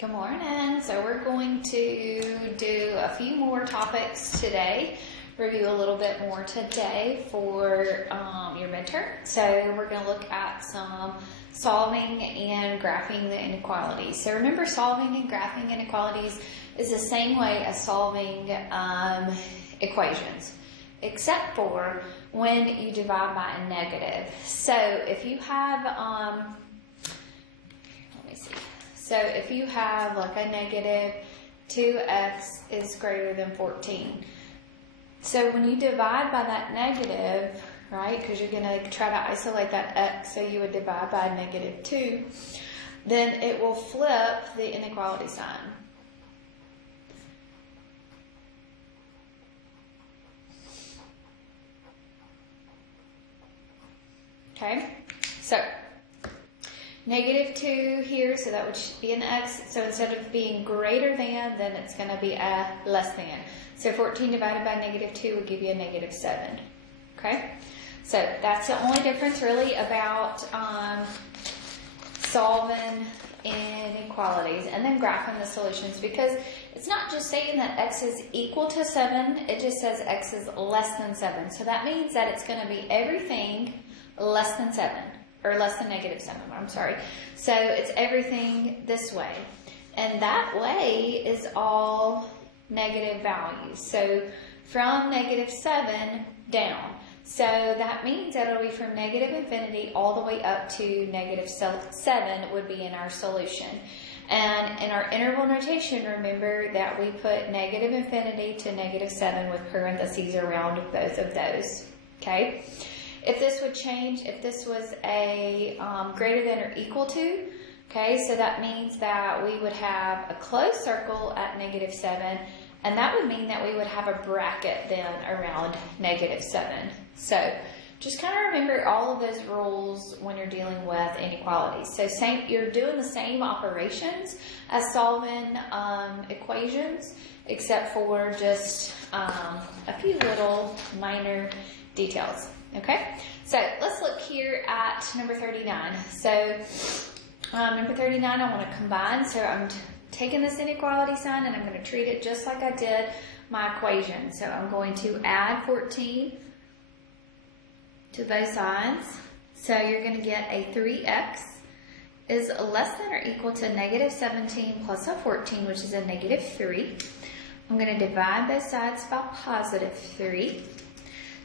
Good morning. So we're going to do a few more topics today, review a little bit more today for your midterm. So we're going to look at some solving and graphing the inequalities. So remember, solving and graphing inequalities is the same way as solving equations, except for when you divide by a negative. So if you have, So if you have like a negative 2x is greater than 14. So when you divide by that negative, right, because you're going to try to isolate that x, so you would divide by negative 2, then it will flip the inequality sign. Okay, so negative 2 here, so that would be an x. So instead of being greater than, then it's going to be a less than. So 14 divided by negative 2 would give you a negative 7. Okay? So that's the only difference really about solving inequalities and then graphing the solutions, because it's not just saying that x is equal to 7, it just says x is less than 7. So that means that it's going to be everything less than 7. Or less than negative 7, I'm sorry. So it's everything this way. And that way is all negative values. So from negative 7 down. So that means that it'll be from negative infinity all the way up to negative 7 would be in our solution. And in our interval notation, remember that we put negative infinity to negative 7 with parentheses around both of those. Okay? If this would change, if this was a greater than or equal to, okay, so that means that we would have a closed circle at negative 7, and that would mean that we would have a bracket then around negative 7. So just kind of remember all of those rules when you're dealing with inequalities. So you're doing the same operations as solving equations, except for just a few little minor details. Okay, so let's look here at number 39. So number 39, I want to combine. So I'm taking this inequality sign and I'm going to treat it just like I did my equation. So I'm going to add 14 to both sides. So you're going to get a 3x is less than or equal to negative 17 plus a 14, which is a negative 3. I'm going to divide both sides by positive 3.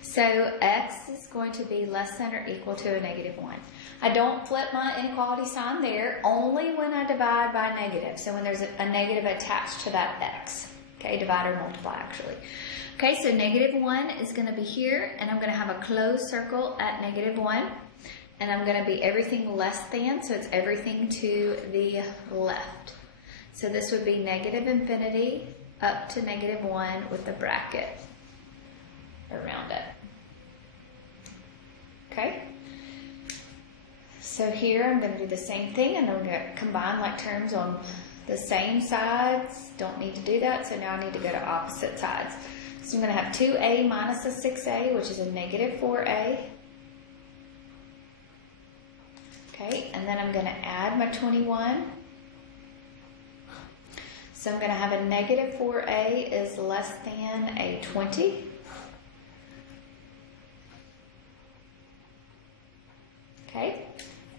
So x is going to be less than or equal to a negative 1. I don't flip my inequality sign there, only when I divide by a negative. So when there's a negative attached to that x. Okay, divide or multiply actually. Okay, so negative 1 is going to be here, and I'm going to have a closed circle at negative 1. And I'm going to be everything less than, so it's everything to the left. So this would be negative infinity up to negative 1 with the bracket around it. Okay, so here I'm going to do the same thing, and I'm going to combine like terms on the same sides. Don't need to do that, so now I need to go to opposite sides. So I'm going to have 2a minus a 6a, which is a negative 4a. Okay, and then I'm going to add my 21. So I'm going to have a negative 4a is less than a 20. Okay,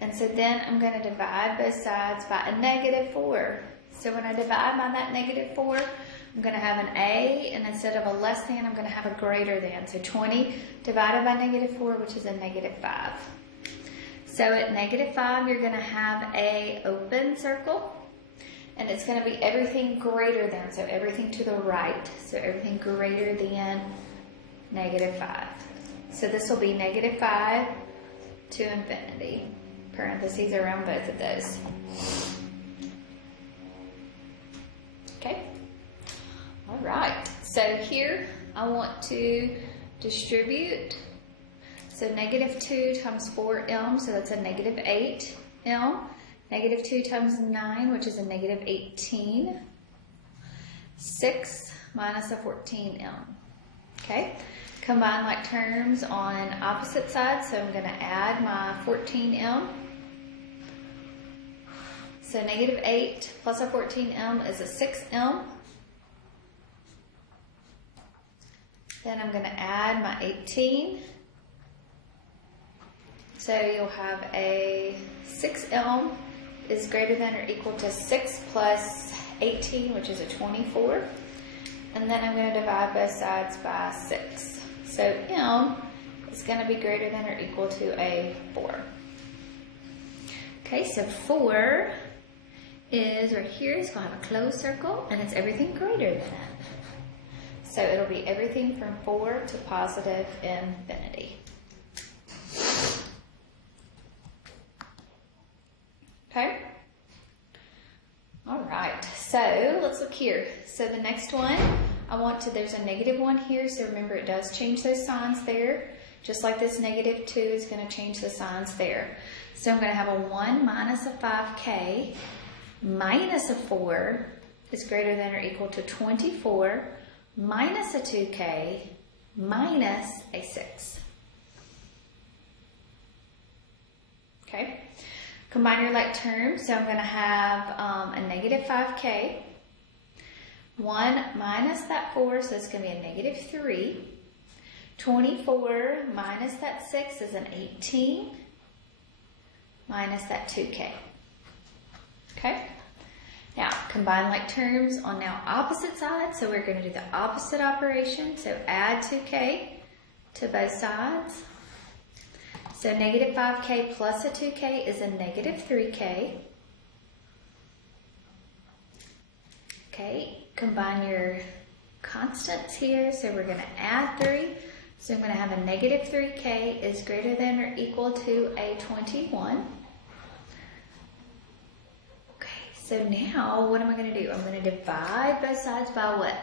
and so then I'm going to divide both sides by a negative 4. So when I divide by that negative 4, I'm going to have an a, and instead of a less than, I'm going to have a greater than. So 20 divided by negative 4, which is a negative 5. So at negative 5, you're going to have a open circle, and it's going to be everything greater than, so everything to the right. So everything greater than negative 5. So this will be negative 5 to infinity, parentheses around both of those. Okay, all right, so here I want to distribute. So negative 2 times 4m, so that's a negative 8m. Negative 2 times 9, which is a negative 18. 6 minus a 14m. Okay, combine like terms on opposite sides, so I'm going to add my 14m. So So negative 8 plus a 14m is a 6m. Then I'm going to add my 18. So you'll have a 6m is greater than or equal to 6 plus 18, which is a 24. And then I'm going to divide both sides by 6. So m is going to be greater than or equal to a 4. Okay, so 4 is right here. It's going to have a closed circle, and it's everything greater than it. So it'll be everything from 4 to positive infinity. Okay? All right, so let's look here. So the next one, there's a negative 1 here, so remember it does change those signs there. Just like this negative 2 is going to change the signs there. So I'm going to have a 1 minus a 5k minus a 4 is greater than or equal to 24 minus a 2k minus a 6. Okay? Combine your like terms. So I'm going to have a negative 5k. 1 minus that 4, so it's going to be a negative 3. 24 minus that 6 is an 18 minus that 2k. Okay? Now, combine like terms on now opposite sides. So we're going to do the opposite operation. So add 2k to both sides. So negative 5k plus a 2k is a negative 3k. Okay, combine your constants here. So we're going to add 3. So I'm going to have a negative 3k is greater than or equal to a 21. Okay, so now what am I going to do? I'm going to divide both sides by what?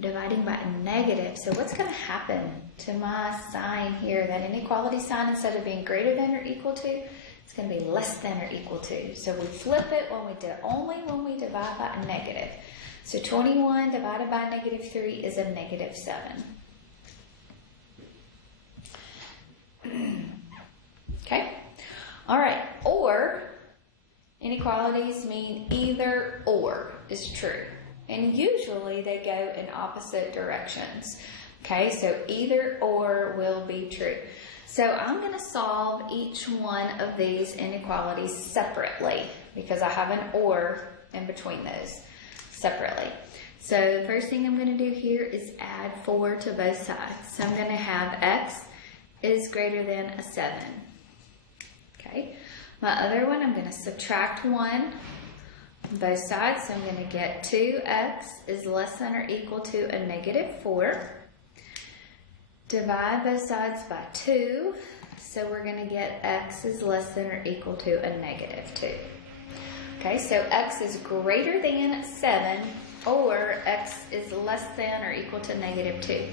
Dividing by a negative. So what's going to happen to my sign here? That inequality sign, instead of being greater than or equal to, it's going to be less than or equal to. So we flip it only when we divide by a negative. So 21 divided by negative 3 is a negative 7. Okay? All right. Or inequalities mean either or is true. And usually they go in opposite directions. Okay, so either or will be true. So I'm going to solve each one of these inequalities separately because I have an or in between those separately. So the first thing I'm going to do here is add 4 to both sides. So I'm going to have x is greater than a 7. Okay, my other one, I'm going to subtract 1 on both sides. So I'm going to get 2x is less than or equal to a negative 4. Divide both sides by 2. So we're going to get x is less than or equal to a negative 2. Okay, so x is greater than 7 or x is less than or equal to negative 2.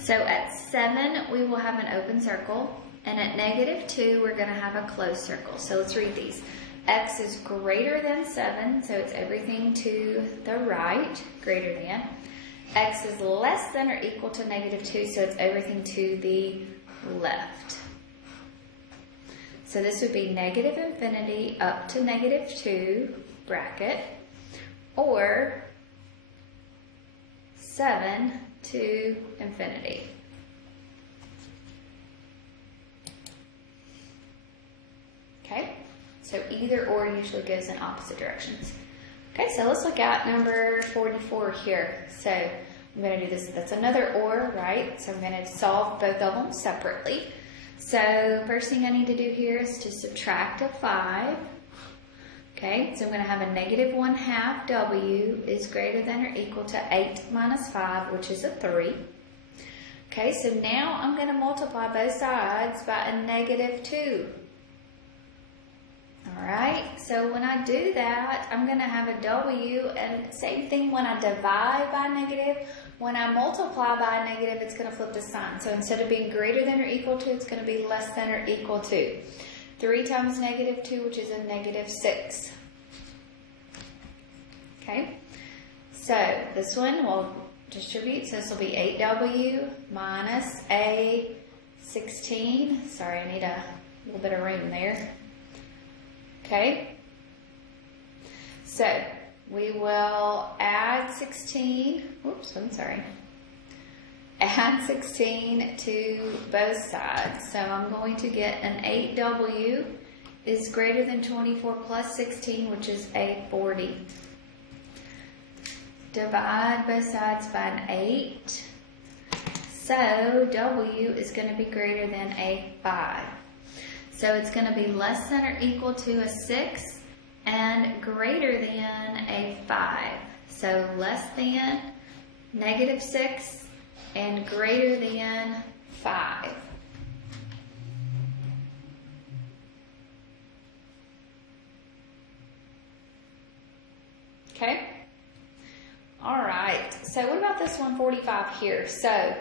So at 7, we will have an open circle, and at negative 2, we're going to have a closed circle. So let's read these. X is greater than 7, so it's everything to the right, greater than. X is less than or equal to negative 2, so it's everything to the left. So this would be negative infinity up to negative 2, bracket, or 7 to infinity. Okay, so either or usually goes in opposite directions. Okay, so let's look at number 44 here. So I'm going to do this, that's another or, right? So I'm going to solve both of them separately. So first thing I need to do here is to subtract a 5. Okay, so I'm going to have a negative 1/2 w is greater than or equal to 8 minus 5, which is a 3. Okay, so now I'm going to multiply both sides by a negative 2. Alright, so when I do that, I'm going to have a w, and same thing when I divide by negative. When I multiply by a negative, it's going to flip the sign. So instead of being greater than or equal to, it's going to be less than or equal to. 3 times negative 2, which is a negative 6. Okay, so this one will distribute, so this will be 8w minus a 16. Sorry, I need a little bit of room there. Okay, So we will add 16, whoops, I'm sorry. Add 16 to both sides. So I'm going to get an 8W is greater than 24 plus 16, which is a 40. Divide both sides by an 8. So W is going to be greater than a 5. So it's going to be less than or equal to a 6 and greater than a 5. So less than -6 and greater than 5. Okay? All right. So what about this 145 here? So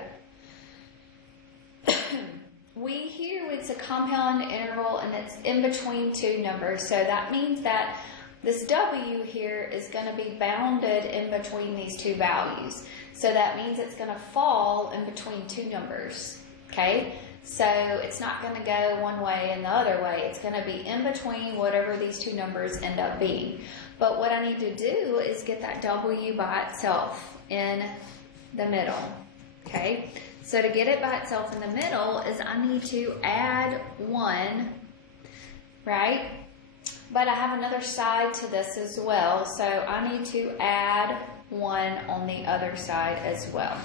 it's a compound interval and it's in between two numbers. So that means that this W here is going to be bounded in between these two values. So that means it's going to fall in between two numbers. Okay? So it's not going to go one way and the other way. It's going to be in between whatever these two numbers end up being. But what I need to do is get that W by itself in the middle. Okay? So to get it by itself in the middle is I need to add 1, right? But I have another side to this as well. So I need to add 1 on the other side as well.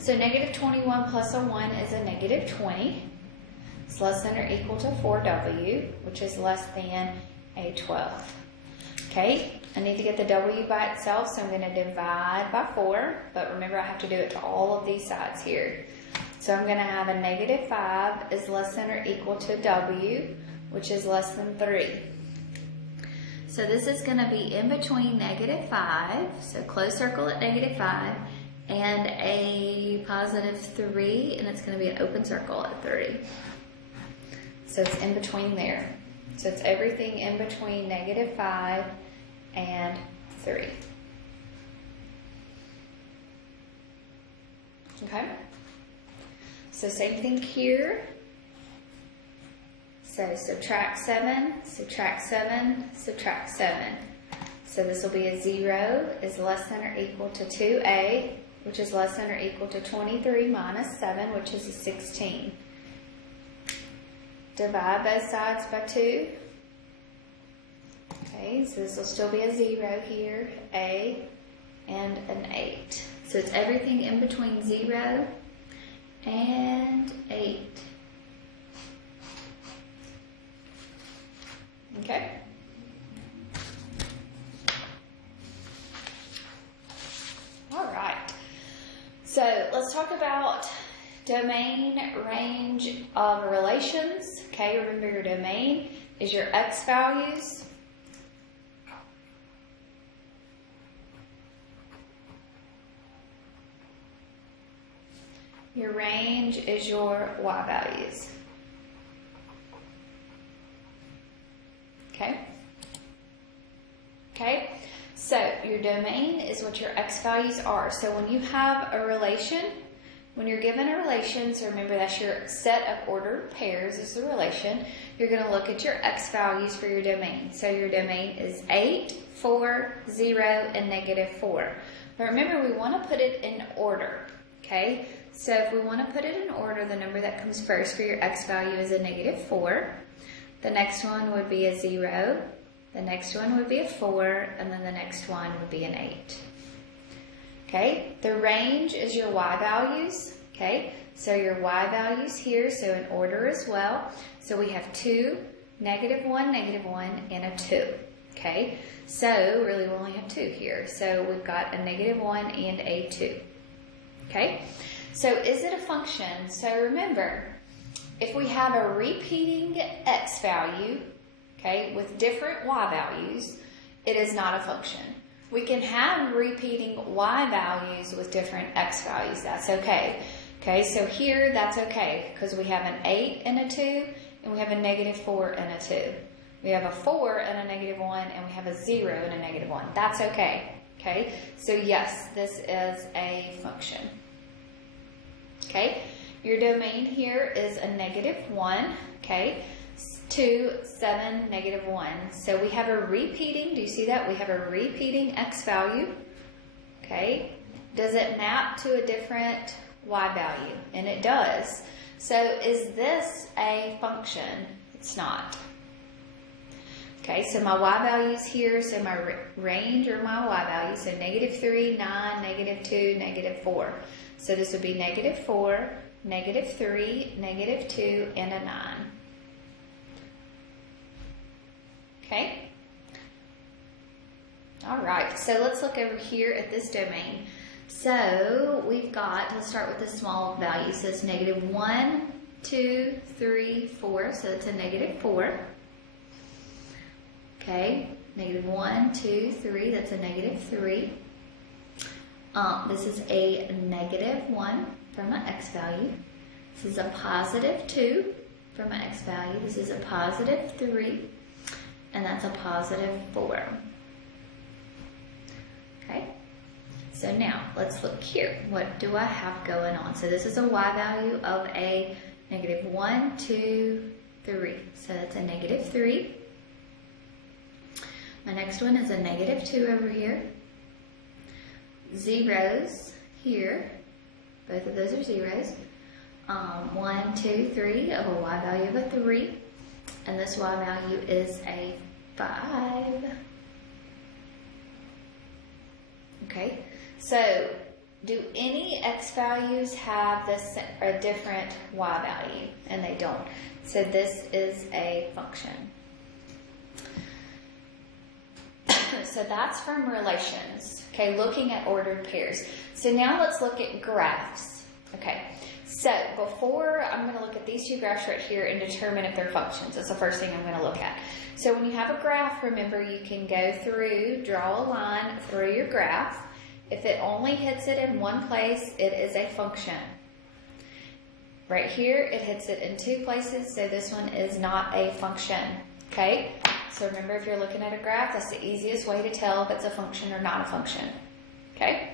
So -21 plus a 1 is a -20. It's less than or equal to 4W, which is less than a 12. Okay, I need to get the W by itself, so I'm going to divide by 4. But remember, I have to do it to all of these sides here. So I'm going to have a -5 is less than or equal to W, which is less than 3. So this is going to be in between -5, so close circle at -5, and a +3, and it's going to be an open circle at 3. So it's in between there. So it's everything in between -5 and 3. Okay? So same thing here. So subtract 7, subtract 7, subtract 7. So this will be a 0 is less than or equal to 2A, which is less than or equal to 23 minus 7, which is a 16. Divide both sides by 2. Okay, so this will still be a 0 here, A, and an 8. So it's everything in between 0 and 8. Okay? All right. So let's talk about domain range of relations. Okay, remember your domain is your x values. Your range is your y values. Okay? Okay? So your domain is what your x values are. So when you have a relation, when you're given a relation, so remember that's your set of ordered pairs is the relation, you're going to look at your x values for your domain. So your domain is 8, 4, 0, and -4. But remember, we want to put it in order. Okay? So if we want to put it in order, the number that comes first for your x value is a -4. The next one would be a 0. The next one would be a 4. And then the next one would be an 8. Okay? The range is your y values. Okay? So your y values here, so in order as well. So we have 2, -1, -1, and a 2. Okay? So really we only have 2 here. So we've got a -1 and a 2. Okay? So is it a function? So remember, if we have a repeating x value, okay, with different y values, it is not a function. We can have repeating y values with different x values. That's okay. Okay, so here that's okay because we have an 8 and a 2, and we have a -4 and a 2. We have a 4 and a -1, and we have a 0 and a -1. That's okay. Okay, so yes, this is a function. Okay, your domain here is a -1, okay? 2, 7, negative 1. So we have a repeating, do you see that? We have a repeating x value. Okay. Does it map to a different y value? And it does. So is this a function? It's not. Okay, so my y values here, so my range are my y values, so negative 3, 9, negative 2, negative 4. So this would be negative 4, negative 3, negative 2, and a 9. Okay? Alright, so let's look over here at this domain. So we've got, let's start with the small value. So it's negative 1, 2, 3, 4, so it's a negative 4. Okay, negative 1, 2, 3, that's a negative 3. This is a negative 1 for my x value. This is a positive 2 for my x value. This is a positive 3, and that's a positive 4. Okay, so now let's look here. What do I have going on? So this is a y value of a negative 1, 2, 3. So that's a negative 3. My next one is a negative 2 over here. Zeros here. Both of those are zeros. 1, 2, 3 of a y value of a 3. And this y value is a 5. Okay, so do any x values have this a different y value? And they don't. So this is a function. So that's from relations, okay, looking at ordered pairs. So now let's look at graphs. Okay, so before I'm going to look at these two graphs right here and determine if they're functions. That's the first thing I'm going to look at. So when you have a graph, remember you can go through, draw a line through your graph. If it only hits it in one place, it is a function. Right here, it hits it in two places, so this one is not a function, okay? So remember, if you're looking at a graph, that's the easiest way to tell if it's a function or not a function. Okay?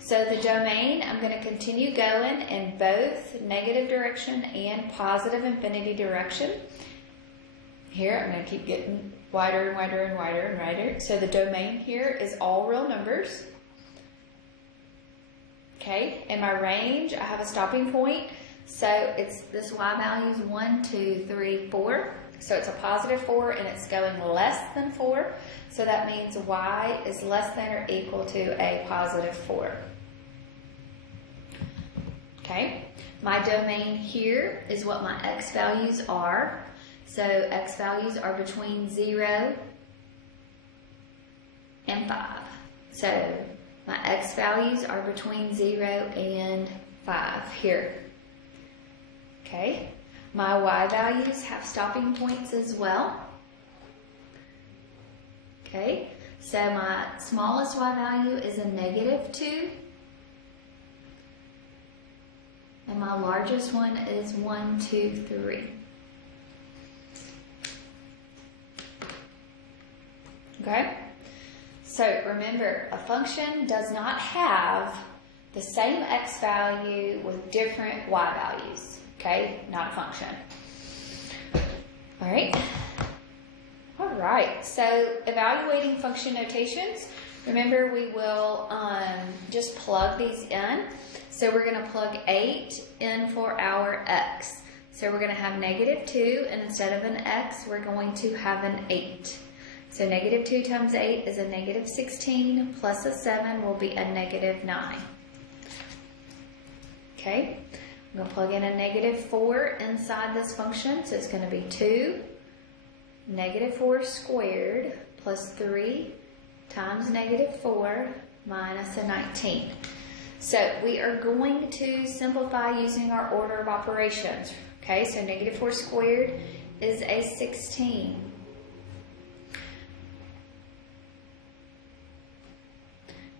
So the domain, I'm going to continue going in both negative direction and positive infinity direction. Here, I'm going to keep getting wider and wider and wider and wider. So the domain here is all real numbers. Okay? In my range, I have a stopping point. So it's this y value is 1, 2, 3, 4. So it's a positive 4 and it's going less than 4. So that means y is less than or equal to a positive 4. Okay, my domain here is what my x values are. So x values are between 0 and 5. So my x values are between 0 and 5 here. Okay. My y values have stopping points as well. Okay, so my smallest y value is a negative 2. And my largest one is 1, 2, 3. Okay, so remember, a function does not have the same x value with different y values. Okay, not a function. All right. All right, so evaluating function notations. Remember, we will just plug these in. So we're going to plug 8 in for our x. So we're going to have negative 2, and instead of an x, we're going to have an 8. So negative 2 times 8 is a negative 16, plus a 7 will be a negative 9. Okay. I'm going to plug in a negative 4 inside this function, so it's going to be 2 negative 4 squared plus 3 times negative 4 minus a 19. So we are going to simplify using our order of operations. Okay, so negative 4 squared is a 16.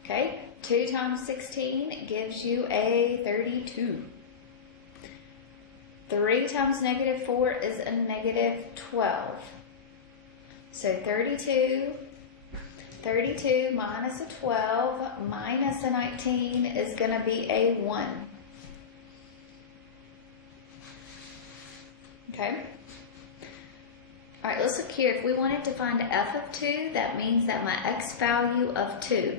Okay, 2 times 16 gives you a 32. 3 times negative 4 is a negative 12. So 32 minus a 12 minus a 19 is going to be a 1. All right, let's look here. If we wanted to find f of 2, that means that my x value of 2.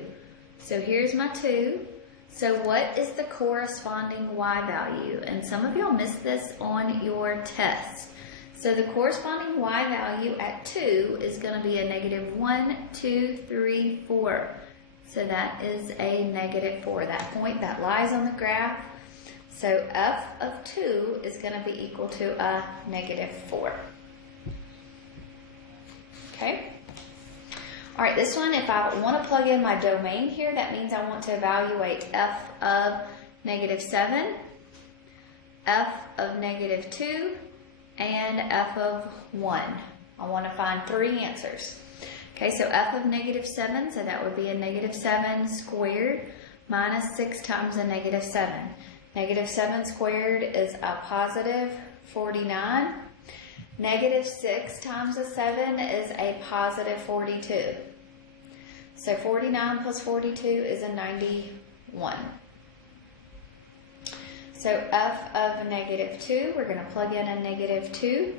So here's my 2. So what is the corresponding y value? And some of y'all missed this on your test. So the corresponding y value at 2 is going to be a negative 1, 2, 3, 4. So that is a negative 4, that point that lies on the graph. So f of 2 is going to be equal to a negative 4. Okay. All right, this one, if I want to plug in my domain here, that means I want to evaluate f of negative 7, f of negative 2, and f of 1. I want to find 3 answers. Okay, so f of negative 7, so that would be a negative 7 squared minus 6 times a negative 7. Negative 7 squared is a positive 49. Negative 6 times a 7 is a positive 42. So 49 plus 42 is a 91. So f of negative 2, we're going to plug in a negative 2.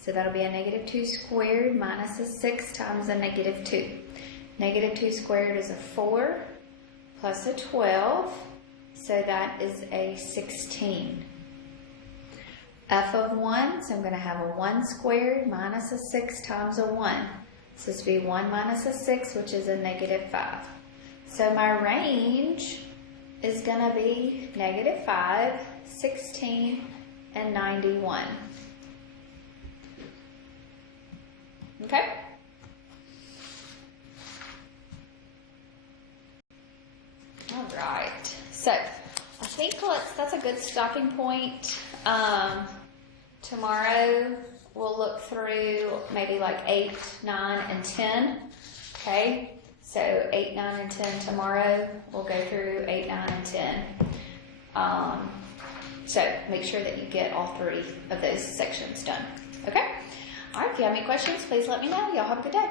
So that'll be a negative 2 squared minus a 6 times a negative 2. Negative 2 squared is a 4 plus a 12. So that is a 16. F of 1, so I'm going to have a 1 squared minus a 6 times a 1. So this would be 1 minus a 6, which is a negative 5. So my range is going to be negative 5, 16, and 91. Okay? All right. So I think that's a good stopping point. Tomorrow we'll look through maybe like 8, 9, and 10. Okay, so 8, 9, and 10 tomorrow. We'll go through 8, 9, and 10. So make sure that you get all 3 of those sections done. Okay? All right, if you have any questions, please let me know. Y'all have a good day.